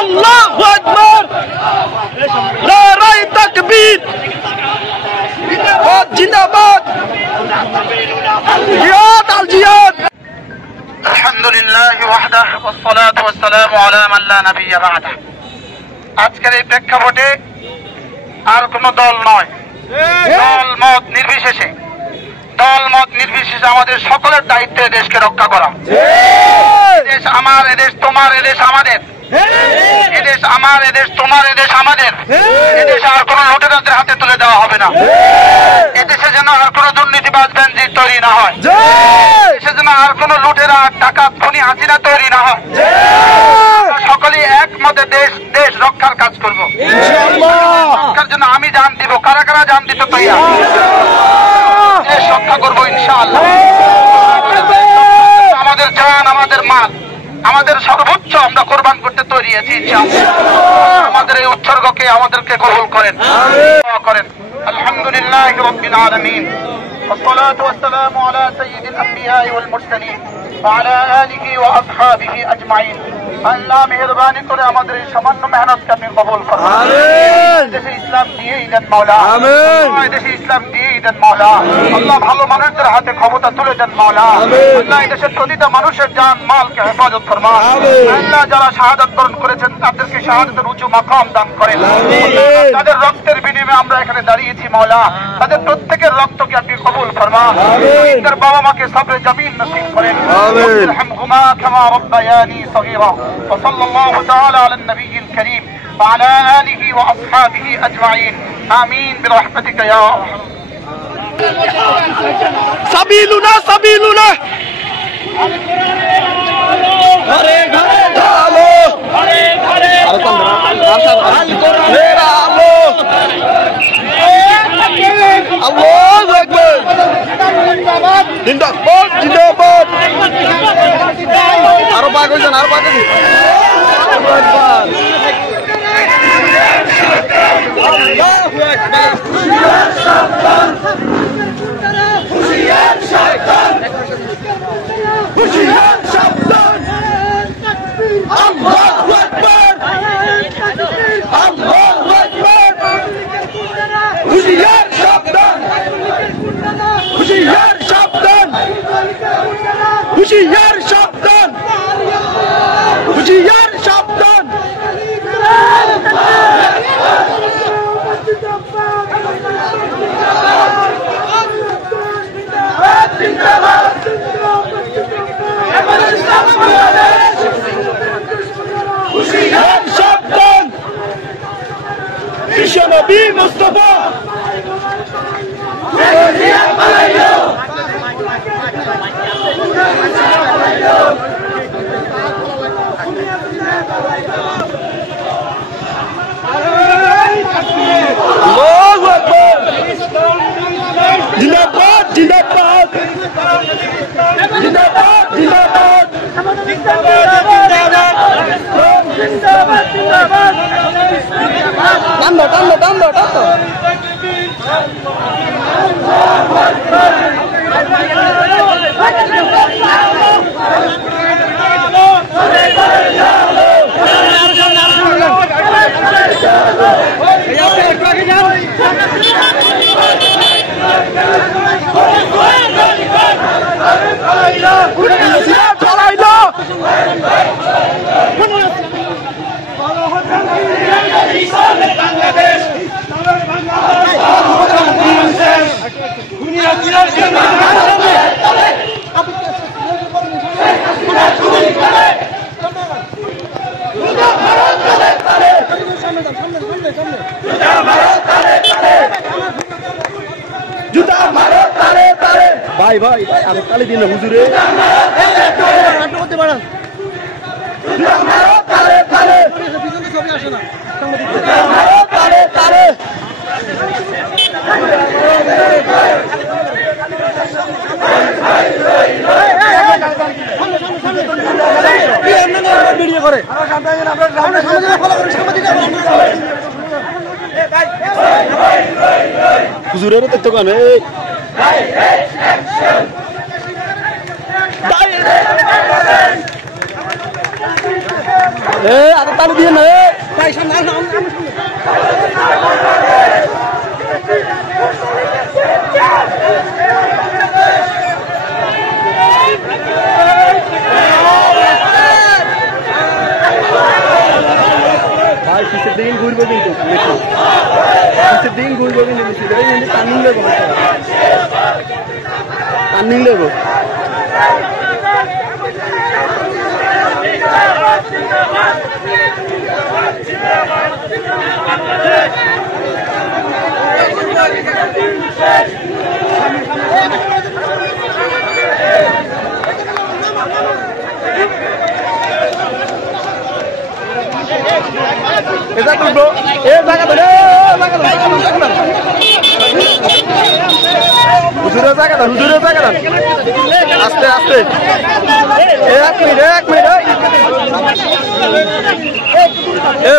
আল্লাহু আকবার, নারায়ে তাকবীর, জিন্দাবাদ, জিহাদ আল জিহাদ। আলহামদুলিল্লাহি ওয়াহদাহু ওয়াসসালাতু ওয়াসসালামু আলা মান লা নাবিয়্যা বা'দাহু। আজকের এই প্রেক্ষাপটে আর কোন দল নয়, দল মত নির্বিশেষে আমাদের সকলের দায়িত্ব দেশকে রক্ষা করা। দেশ আমার, এদেশ তোমার, এদেশ আমাদের, এদেশ আমার, এদেশ তোমার, এদেশ আমাদের। এদেশে আর কোন লুটেরাদের হাতে তুলে দেওয়া হবে না। এদেশে যেন আর কোন দুর্নীতিবাজ বেনজির তৈরি না হয়। এদেশে যেন আর কোন লুটেরা, ডাকাত, খুনি, হাসিনা তৈরি না হয়। সকলেই একমতে দেশ রক্ষার কাজ করবো। রক্ষার জন্য আমি জান দিব। কারা কারা জান দিতে তৈরি? দেশ রক্ষা করবো ইনশাআল্লাহ। আমাদের জান, আমাদের মাল, আমাদের সর্বোচ্চ আমরা কোরবান করতে তৈরি আছি ইনশাআল্লাহ। আমাদের এই উৎসর্গকে আমাদেরকে কবুল করেন। আলহামদুলিল্লাহি রাব্বিল আলামিন, والصلاة والسلام على سيد الأنبياء والمرسلين وعلى آله وأصحابه أجمعين। আল্লাহ মেহেরবানি করে আমাদের এই সামান্য মেহনতকে আপনি কবুল করুন। দেশে ইসলাম দিয়েই দেন মাওলা, দেশে ইসলাম দিয়েই দেন মাওলা। আল্লাহ ভালো মানুষদের হাতে ক্ষমতা তুলে দেন মাওলা। আল্লাহ এই দেশের প্রতিটা মানুষের জান মালকে হেফাজত ফরমান। আল্লাহ যারা শাহাদাত বরণ করেছেন তাদেরকে শাহাদাতের উঁচু মাকাম দান করেন। তাদের রক্তের বিনিময়ে আমরা এখানে দাঁড়িয়েছি মাওলা, তাদের প্রত্যেকের রক্তকে আপনি কবুল ফরমান। তাদের বাবা মাকে সবরে জামিল নসিব করেন। আরহামহুমা কামা রাব্বায়ানি সগীরা। وصلى الله تعالى على النبي الكريم وعلى آله وأصحابه أجمعين آمين برحمتك يا أرحم سبيلنا سبيلنا ঘরে ঘরে আলো, ঘরে ঘরে আলো, আল্লাহু আকবার, জিন্দাবাদ জিন্দাবাদ। আরো পাক হইছেন, আরো পাক হইছেন। আল্লাহু আকবার, আল্লাহু আকবার। হুশিয়ার শয়তান, হুশিয়ার শয়তান, আল্লাহু আকবার, আল্লাহু আকবার। হুশিয়ার শয়তান, হুশিয়ার শয়তান, হুশিয়ার শয়তান, হুশিয়ার শয়তান। হুশিয়ার শয়তান, বিশ্বনবী মুস্তাফা আল্লাহু আকবার, জিন্দাবাদ জিন্দাবাদ, জিন্দাবাদ জিন্দাবাদ, জিন্দাবাদ জিন্দাবাদ। টানো টানো টানো টানো। ভাই ভাই আমি কালি দিন হুজুরে করতে পারেন। ছবি আসে না ভিডিও করে হুজুরের তো কানে আরে তালু দিয়ে না ভাই সামনে ভাই পিছের দিন ঘুরবো কিন্তু পিছের দিন ঘুরবো কিন্তু টার্নিং দেবো টার্নিং দেবো এটা তুলবো হুজুরের জায়গা দেন আস্তে আস্তে এক মিনিট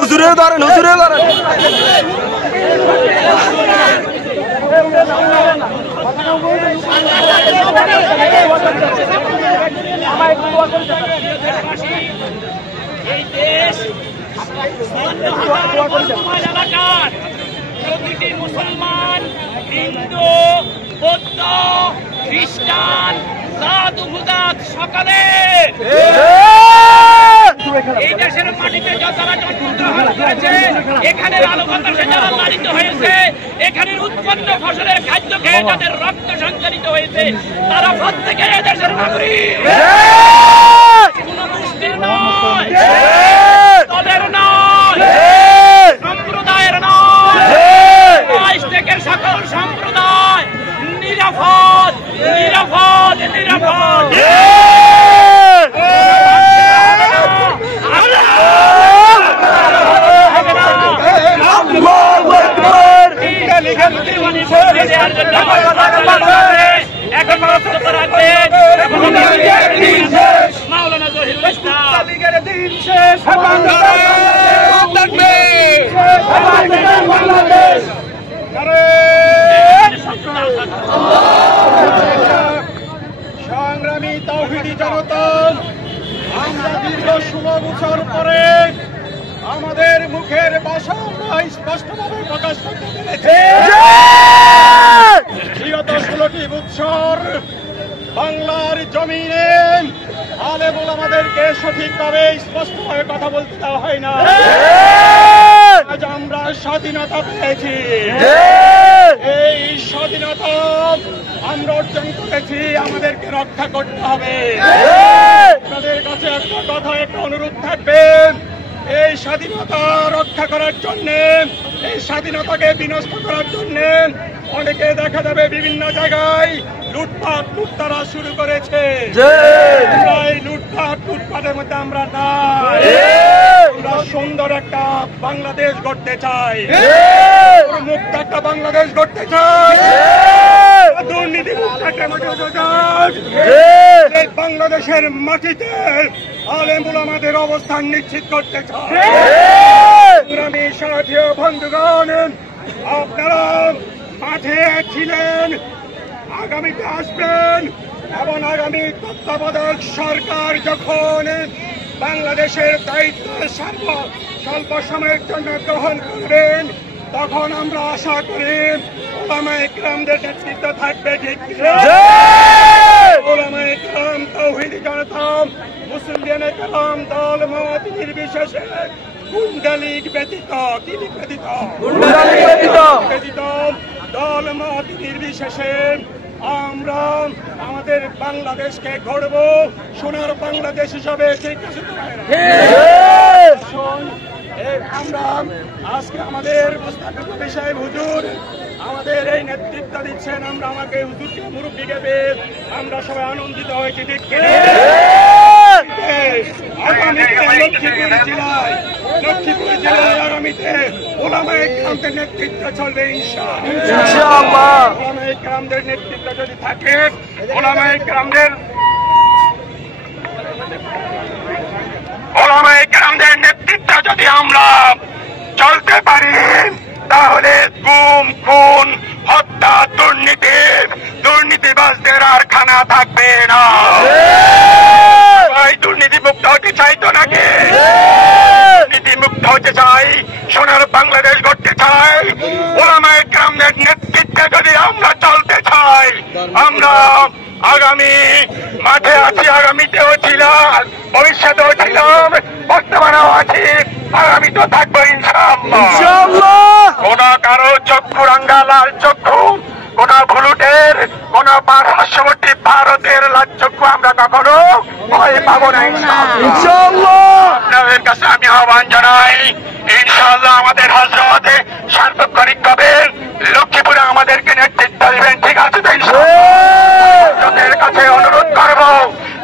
হুজুরে ধরেন এই দেশ এলাকার প্রতিটি মুসলমান, হিন্দু, বৌদ্ধ, খ্রিস্টান, সাধু ভুদাত সকালে এই দেশের মাটিতে যারা জন্মগ্রহণ করেছে, এখানের আলো বাতাসে যারা লালিত হয়েছে, এখানের উৎপন্ন ফসলের খাদ্য খেয়ে যাদের রক্ত সঞ্চালিত হয়েছে, তারা প্রত্যেকে এদেশের নাগরিক। কোন গোষ্ঠীর নয়, দলের নয়, সম্প্রদায়ের নয়, থেকে সকল সম্প্রদায় নিরাপদ। মাওলানা জহিরুল ইসলাম দিন শেষ, সংগ্রামী তাওহীদি জনতা, আমরা দীর্ঘ 16 বছর পরে আমাদের মুখের ভাষা আমরা স্পষ্টভাবে প্রকাশ করতে পেরেছি। বিগত 16টি বছর বাংলার জমিনে আলেমুল আমাদেরকে সঠিকভাবে স্পষ্টভাবে কথা বলতে দেওয়া হয় না। আজ আমরা স্বাধীনতা পেয়েছি। এই স্বাধীনতা আমরা অর্জন করেছি, আমাদেরকে রক্ষা করতে হবে। আপনাদের কাছে একটা অনুরোধ থাকবে, এই স্বাধীনতা রক্ষা করার জন্য, এই স্বাধীনতাকে বিনষ্ট করার জন্য অনেকে দেখা যাবে বিভিন্ন জায়গায় লুটপাট শুরু করেছে। এই লুটপাটের মধ্যে আমরা নাই। আমরা সুন্দর একটা বাংলাদেশ গড়তে চাই, মুক্ত একটা বাংলাদেশ গড়তে চাই, দুর্নীতি মুক্ত একটা বাংলাদেশের মাটিতে আলেমুল আমাদের অবস্থান নিশ্চিত করতে চাই। আমি সাথী বন্ধুগণ, আপনারা মাঠে ছিলেন, আগামীতে আসবেন এবং আগামী তত্ত্বাবধায়ক সরকার যখন বাংলাদেশের দায়িত্ব স্বল্প সময়ের জন্য গ্রহণ করবেন, তখন আমরা আশা করি ওলামায়ে কেরামদের নেতৃত্ব থাকবে। ঠিক ওলামায়ে কেরাম, তাওহীদি জনতা, মুসলিম কেরাম, দল মত নির্বিশেষে কুণ্ডলীক ব্যতীত দল মত নির্বিশেষে আমরা আমাদের বাংলাদেশকে গড়ব সোনার বাংলাদেশ হিসাবে। ঠিক আছে, আমরা আজকে আমাদের মুস্তাফিজ সাহেব হুজুর আমাদের এই নেতৃত্ব দিচ্ছেন, আমরা আমাকে হুজুরকে মুরব্বীকে পেয়ে আমরা সবাই আনন্দিত হয়েছি। ঠিক লক্ষ্মীপুর জেলায় আগামীতে ওলামায়ে কেরামদের নেতৃত্ব চলবে ইনশাআল্লাহ। ওলামায়ে কেরামদের নেতৃত্ব যদি থাকে, ওলামায়ে কেরামদের নেতৃত্ব যদি আমরা চলতে পারি, তাহলে গুম, খুন, হত্যা, দুর্নীতিবাজদের আর খানা থাকবে না। দুর্নীতি মুক্ত হতে চাইতো নাকি? আছি, আগামীতেও ছিলাম, ভবিষ্যতেও ছিলাম, বর্তমানেও আছি, আগামী তো থাকবো ইনশাআল্লাহ। কোন কারো চক্ষু রাঙ্গা লাল চক্ষু, কোন ভুলুটের, কোন পার্শ্ববর্তী ভারতের লাল চক্ষু আমরা কখনো ভয় পাবো না ইনশাআল্লাহ। আপনাদের কাছে আমি আহ্বান জানাই, ইনশাআল্লাহ আমাদের হযরত সার্বক্ষণিক ভাবে লক্ষ্মীপুরে আমাদেরকে নেতৃত্ব দেবেন, ঠিক আছে তো হযরতের কাছে অনুরোধ করব,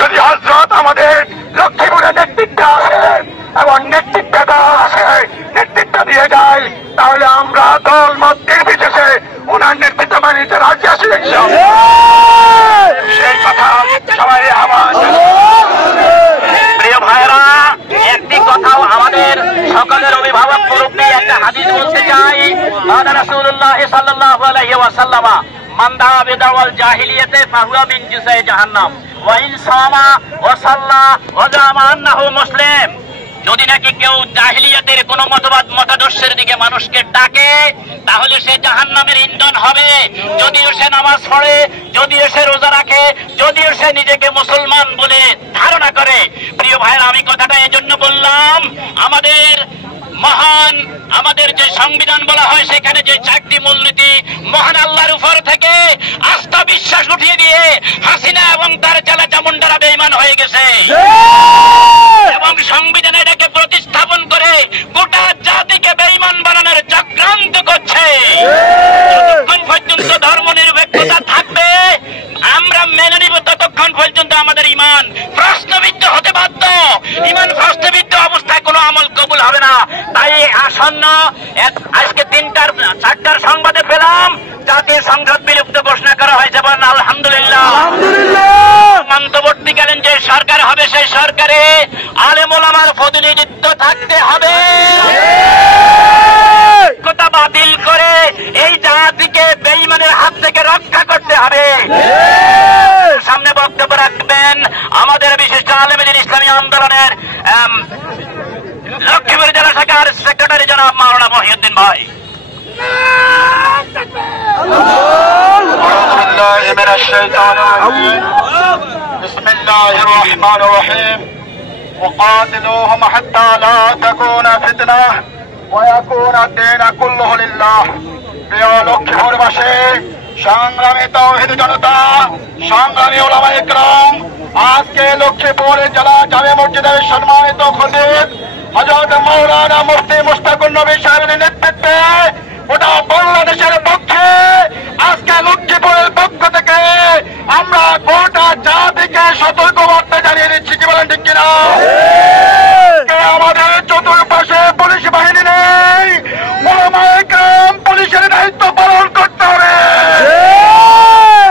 যদি হযরত আমাদের লক্ষ্মীপুরে নেতৃত্ব আসেন এবং নেতৃত্ব আসে, নেতৃত্ব দিয়ে যায়, তাহলে আমরা দল মত নির্বিশেষে ওনার নেতৃত্ব মানে নিতে রাজি আছি সেই কথা সবাই আহ্বান। প্রিয় ভাইরা, একটি কথাও আমাদের সকলের অভিভাবক মুরব্বী একটা হাদিস বলতে চাই। রাসূলুল্লাহ সাল্লাল্লাহু আলাইহি ওয়াসাল্লাম মান দাআ বিদাওয়াল জাহিলিয়াতে ফাহুয়া মিন জুসাই জাহান্নাম ওয়া ইন সামা ওয়া সাল্লা ওয়া জামা আন্নাহু মুসলিম। যদি নাকি কেউ জাহিলিয়াতের কোন মতাদর্শের দিকে মানুষকে ডাকে, তাহলে সে জাহান্নামের ইন্ধন হবে। যদিও সে নামাজ পড়ে, যদিও সে রোজা রাখে, যদিও সে নিজেকে মুসলমান বলে ধারণা করে। প্রিয় ভাইরা, আমি কথাটা এজন্য বললাম, আমাদের যে সংবিধান বলা হয়, সেখানে যে 4টি মূলনীতি, মহান আল্লাহর উপর থেকে আস্থা বিশ্বাস উঠিয়ে দিয়ে হাসিনা এবং তার চালা চামুন্ডারা বেঈমান হয়ে গেছে এবং সংবিধানে এটাকে প্রতিস্থাপন করে গোটা জাতিকে বেঈমান বানানোর চক্রান্ত করছে। যতক্ষণ পর্যন্ত ধর্ম নিরপেক্ষতা থাকবে, আমরা মেনে নিব, ততক্ষণ পর্যন্ত আমাদের ঈমান প্রশ্নবিদ্ধ হতে বাধ্য। ঈমান প্রশ্নবিদ্ধ অবস্থায় কোনো আমল কবুল হবে না। তাই আসন্ন আজকে 4টার সংবাদে পেলাম জাতীয় সংসদ বিলুপ্ত ঘোষণা করা হয়েছে, বলেন আলহামদুলিল্লাহ। অন্তর্বর্তীকালীন যে সরকার হবে, সেই সরকারে আলেম ওলামার প্রতিনিধিত্ব থাকতে হবে। কথা বাতিল করে এই জাতিকে বেঈমানের হাত থেকে রক্ষা করতে হবে। সামনে বক্তব্য রাখবেন আমাদের বিশিষ্ট আলেমে দ্বীন ইসলামী আন্দোলনের লক্ষ্মীপুর জেলা শাখার সেক্রেটারি জনাব মাওলানা মহিউদ্দিন ভাই। بسم الله الرحمن الرحيم وقاتلوهم حتى لا تكون فتنة ويكون الدين كله لله। প্রিয় লক্ষ্মীপুরবাসী, সংগ্রামী তাওহীদ জনতা, সংগ্রামী উলামায়ে কেরাম, আজকে লক্ষ্মীপুর জেলা জামে মসজিদের সম্মানিত খতিব হযরত মাওলানা মুফতি মুশতাকুর নবী সাহেবের নেতৃত্বে গোটা বাংলাদেশের পক্ষে আজকে লক্ষ্মীপুরের পক্ষ থেকে আমরা গোটা জাতিকে সতর্ক বার্তা জানিয়ে দিচ্ছি, কি বলেন ঠিক কিনা? আমাদের চতুর্পাশে পুলিশ বাহিনী নেই, ওলামায়ে কেরাম পুলিশের দায়িত্ব পালন করতে হবে।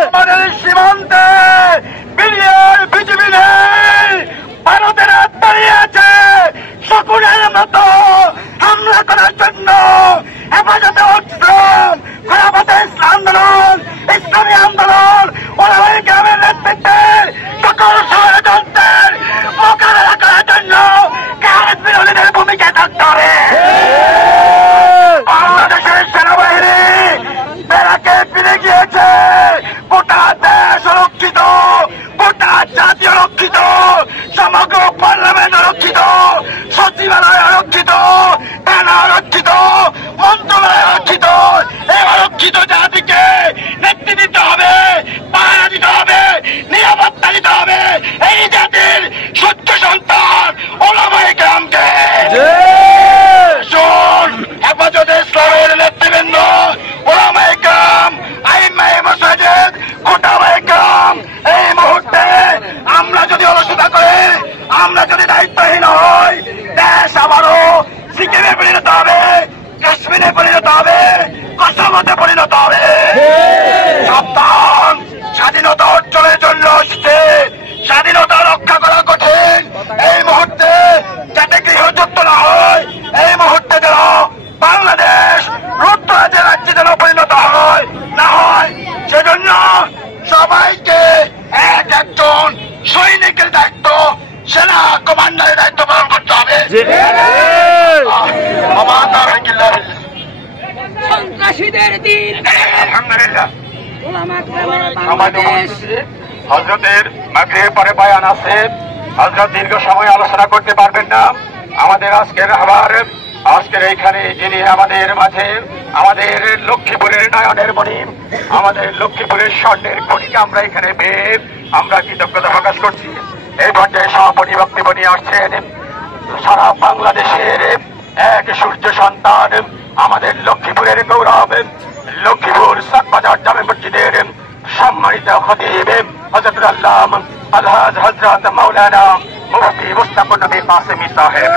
আমাদের সীমান্তে বিজিবি নেই, ভারতের দাঁড়িয়ে আছে শকুনের মতো হামলা করার জন্য। হেফাজতে ইসলাম, খেলাফতে আন্দোলন, ইসলামী আন্দোলন, ওলামায়ে কেরামের নেতৃত্বে সকল ষড়যন্ত্রের মোকাবেলা করার জন্য কার বিরোধীদের ভূমিকা থাকতে হবে। বাংলাদেশের সেনাবাহিনী বেড়াকে ফিরে গিয়েছে, গোটা দেশ রক্ষিত, গোটা জাতি রক্ষিত, সমগ্র পার্লামেন্ট রক্ষিত, সচিবালয় রক্ষিত, থানা রক্ষিত, মন্ত্রণালয় রক্ষিত। এই অরক্ষিত জাতিকে নেতৃত্ব দিতে হবে, পাহারা দিতে হবে, নিরাপত্তা দিতে হবে এই জাতির সূর্য সন্তান ওলামায়ে কেরামকে। হেফাজতে ইসলামের নেতৃবৃন্দ, ওলামায়ে কেরাম, আইম্মায়ে মাসাজিদ, খুতাবায়ে কেরাম, এই মুহূর্তে আমরা যদি অলসতা করি, আমরা যদি দায়িত্বহীন হই, দেশ আবারও সিকিমে পরিণত হবে, কাশ্মীরে পরিণত হবে, কসমতে পরিণত হবে। সাবধান, স্বাধীনতা অর্জনের জন্য আসছে, স্বাধীনতা রক্ষা করা কঠিন। এই মুহূর্তে যাতে গৃহযুদ্ধ না হয়, এই মুহূর্তে যেন বাংলাদেশ রুদ্ররাজের রাজ্যে যেন পরিণত হয় না হয়, সেজন্য সবাইকে একজন সৈনিকের দায়িত্ব, সেনা কমান্ডারের দায়িত্ব পালন করতে হবে। সন্ত্রাসীদের দিন আলহামদুলিল্লাহ। ওলামা কেরামের বাংলাদেশ হযরতের মাগরিবের পরে বয়ান আছে। হযরত দীর্ঘ সময় আলোচনা করতে পারবেন না। আমাদের আজকের এইখানে যিনি আমাদের মাঝে আমাদের লক্ষ্মীপুরের নয়নের মণি, আমাদের লক্ষ্মীপুরের স্বর্ণের খনিকে আমরা এখানে পেয়ে আমরা কৃতজ্ঞতা প্রকাশ করছি। এই পর্যায়ে সভাপতি বক্তব্য নিয়ে আসছেন সারা বাংলাদেশের এক সূর্য সন্তান, আমাদের লক্ষ্মীপুরের গৌরব, লক্ষ্মীপুর সাকবাজার জামে মসজিদের সম্মানিত খতিব হযরতুল আল্লামা আলহাজ হযরত মাওলানা মুফতি মুস্তাফা নবী কাসেমী সাহেব।